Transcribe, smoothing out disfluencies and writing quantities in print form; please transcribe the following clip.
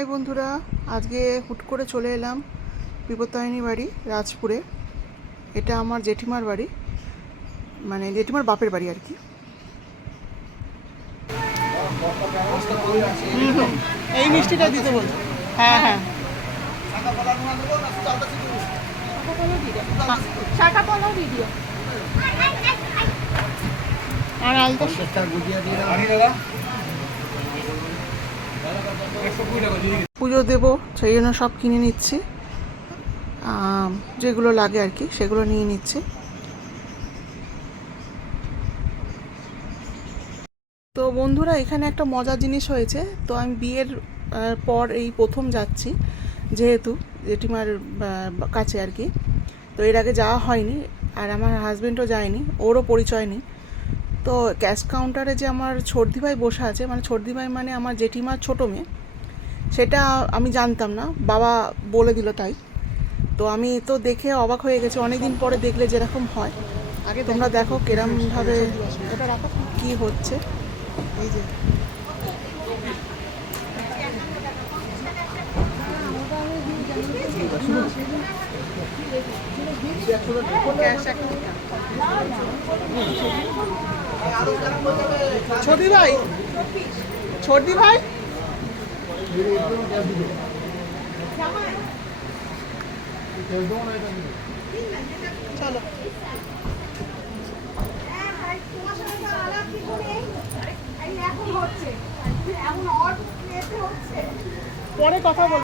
High বন্ধুরা, আজকে হুট করে চলে এলাম বিপত্তারিণী বাড়ি রাজপুরে। এটা আমার জেঠিমার বাড়ি, মানে জেঠিমার বাপের বাড়ি আর কি। এই মিষ্টিটা দিতে বলছি। হ্যাঁ হ্যাঁ, আর আলতা পুজো দেবো, সেই জন্য সব কিনে নিচ্ছি, যেগুলো লাগে আর কি সেগুলো নিয়ে নিচ্ছি। তো বন্ধুরা, এখানে একটা মজার জিনিস হয়েছে। তো আমি বিয়ের পর এই প্রথম যাচ্ছি, যেহেতু জেঠিমার কাছে আর কি। তো এর আগে যাওয়া হয়নি, আর আমার হাজব্যান্ডও যায়নি, ওরও পরিচয় নেই। তো ক্যাশ কাউন্টারে যে আমার ছর্দি ভাই বসে আছে, মানে ছর্দি ভাই মানে আমার জেঠিমার ছোটো মেয়ে, সেটা আমি জানতাম না, বাবা বলে দিল তাই। তো আমি তো দেখে অবাক হয়ে গেছি, অনেকদিন পরে দেখলে যেরকম হয়। আগে তোমরা দেখো কিরমভাবে কি হচ্ছে। এই যে ছর্দি ভাই, ছর্দি ভাই চলো পরে কথা বল।